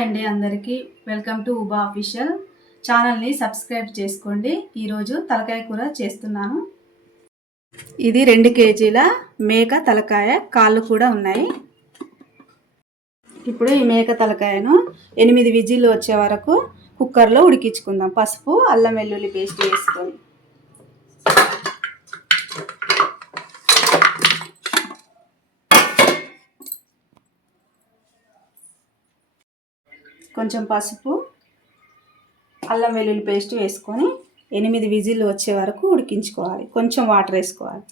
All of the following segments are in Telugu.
హాయ్ అండి అందరికీ వెల్కమ్ టు ఉబా అఫీషియల్ ఛానల్ని సబ్స్క్రైబ్ చేసుకోండి. ఈరోజు తలకాయ కూర చేస్తున్నాను. ఇది 2 కేజీల మేక తలకాయ, కాళ్ళు కూడా ఉన్నాయి. ఇప్పుడు ఈ మేక తలకాయను 8 విజిల్లు వచ్చే వరకు కుక్కర్లో ఉడికించుకుందాం. పసుపు, అల్లం వెల్లుల్లి పేస్ట్ వేసుకొని కొంచెం పసుపు, అల్లం వెల్లుల్లి పేస్ట్ వేసుకొని 8 విజిల్లు వచ్చే వరకు ఉడికించుకోవాలి. కొంచెం వాటర్ వేసుకోవాలి.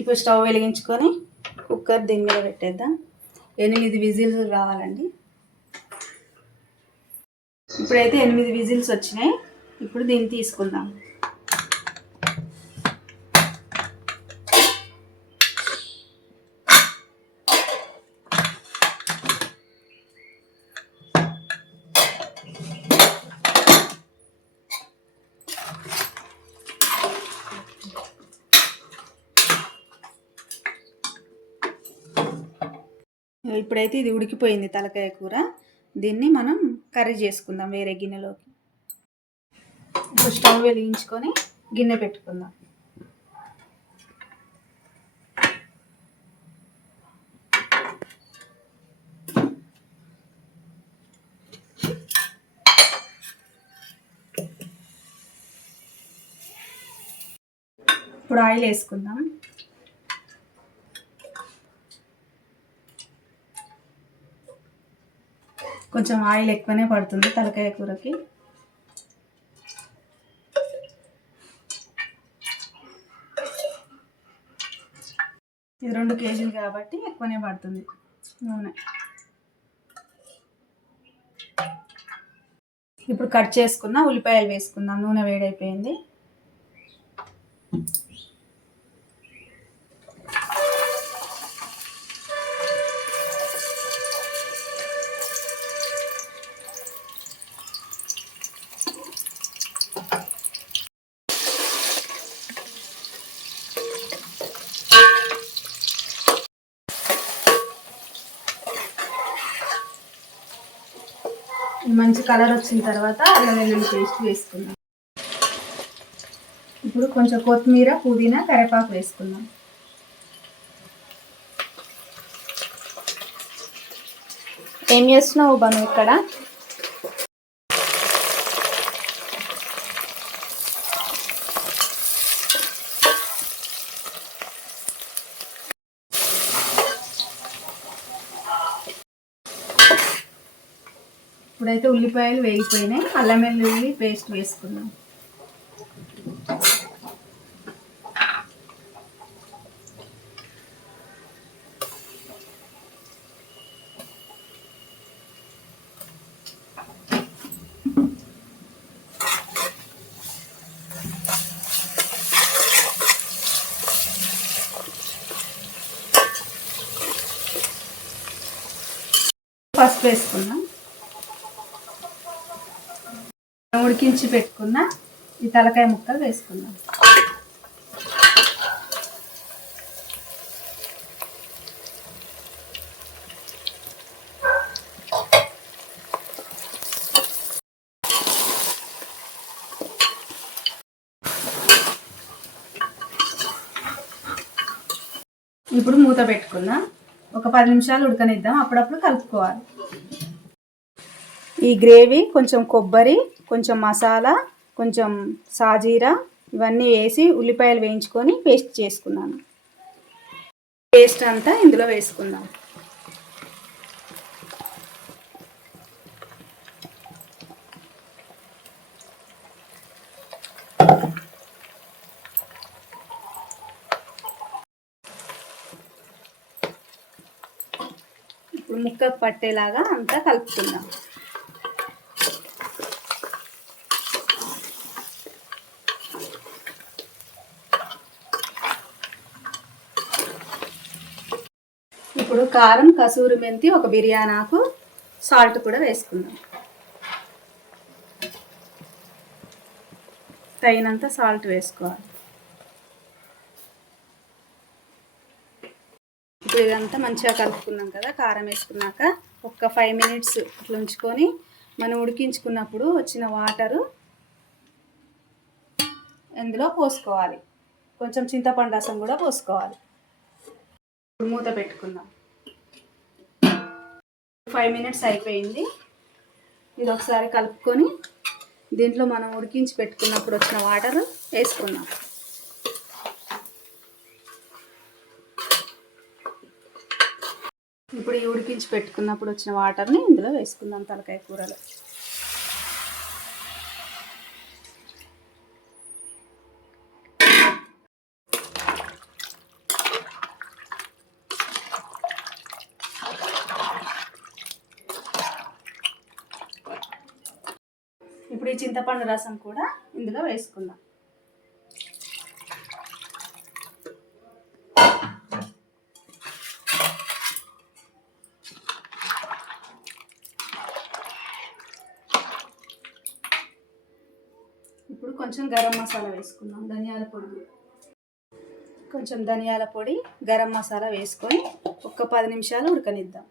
ఇప్పుడు స్టవ్ వెలిగించుకొని కుక్కర్ దీని మీద పెట్టేద్దాం. 8 విజిల్స్ రావాలండి. ఇప్పుడైతే 8 విజిల్స్ వచ్చినాయి. ఇప్పుడు దీన్ని తీసుకుందాం. ఇప్పుడైతే ఇది ఉడికిపోయింది తలకాయ కూర. దీన్ని మనం కర్రీ చేసుకుందాం వేరే గిన్నెలోకి. ఇప్పుడు స్టవ్ వెలిగించుకొని గిన్నె పెట్టుకుందాం. ఇప్పుడు ఆయిల్ వేసుకుందాం. కొంచెం ఆయిల్ ఎక్కువనే పడుతుంది తలకాయ కూరకి. ఇది 2 కేజీలు కాబట్టి ఎక్కువనే పడుతుంది నూనె. ఇప్పుడు కట్ చేసుకున్న ఉల్లిపాయలు వేసుకుందాం. నూనె వేడైపోయింది. మంచి కలర్ వచ్చిన తర్వాత అల్లం వెల్లుల్లి పేస్ట్ వేసుకుందాం. ఇప్పుడు కొంచెం కొత్తిమీర, పుదీనా, కరివేపాకు వేసుకుందాం. ఏం చేస్తున్నావు బాను ఇక్కడ? ఇప్పుడైతే ఉల్లిపాయలు వేగిపోయినాయి. అల్లం వెల్లుల్లి పేస్ట్ వేసుకుందాం. పసుపు వేసుకుందాం. ఉడికించి పెట్టుకున్న ఈ తలకాయ ముక్కలు వేసుకుందాం. ఇప్పుడు మూత పెట్టుకుందాం. ఒక 10 నిమిషాలు ఉడకనిద్దాం. అప్పుడప్పుడు కలుపుకోవాలి. ఈ గ్రేవీ కొంచెం కొబ్బరి, కొంచెం మసాలా, కొంచెం సాజీరా ఇవన్నీ వేసి ఉల్లిపాయలు వేయించుకొని పేస్ట్ చేసుకున్నాను. పేస్ట్ అంతా ఇందులో వేసుకుందాం. ఇప్పుడు ముక్కకు పట్టేలాగా అంతా కలుపుకుందాం. ఇప్పుడు కారం, కసూరి మెంతి, ఒక బిర్యానీ ఆకు, సాల్ట్ కూడా వేసుకుందాం. తగినంత సాల్ట్ వేసుకోవాలి. ఇప్పుడు ఇదంతా మంచిగా కలుపుకున్నాం కదా. కారం వేసుకున్నాక ఒక 5 మినిట్స్ ఇట్లా ఉంచుకొని మనం ఉడికించుకున్నప్పుడు వచ్చిన వాటరు ఇందులో పోసుకోవాలి. కొంచెం చింతపండు రసం కూడా పోసుకోవాలి. మూత పెట్టుకుందాం. 5 మినిట్స్ అయిపోయింది. ఇది ఒకసారి కలుపుకొని దీంట్లో మనం ఉడికించి పెట్టుకున్నప్పుడు వచ్చిన వాటర్ వేసుకుందాం. ఇప్పుడు ఈ ఉడికించి పెట్టుకున్నప్పుడు వచ్చిన వాటర్ని ఇందులో వేసుకుందాం తలకాయ కూరలో. ఇప్పుడు ఈ చింతపండు రసం కూడా ఇందులో వేసుకుందాం. ఇప్పుడు కొంచెం గరం మసాలా వేసుకుందాం. ధనియాల పొడి, కొంచెం ధనియాల పొడి, గరం మసాలా వేసుకొని ఒక 10 నిమిషాలు ఉడకనిద్దాం.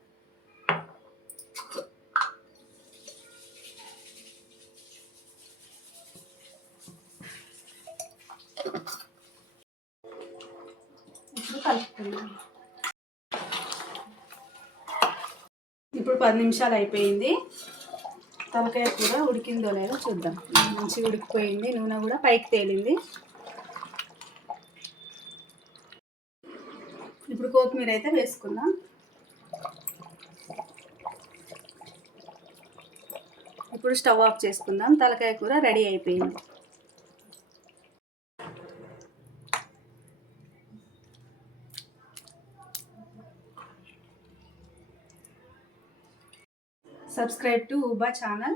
ఇప్పుడు కలుపుకుందాం. ఇప్పుడు 10 నిమిషాలు అయిపోయింది. తలకాయ కూర ఉడికిందో లేదో చూద్దాం. మంచిగా ఉడికిపోయింది. నూనె కూడా పైకి తేలింది. ఇప్పుడు కొత్తిమీర అయితే వేసుకుందాం. ఇప్పుడు స్టవ్ ఆఫ్ చేసుకుందాం. తలకాయ కూర రెడీ అయిపోయింది. Subscribe to Uba channel.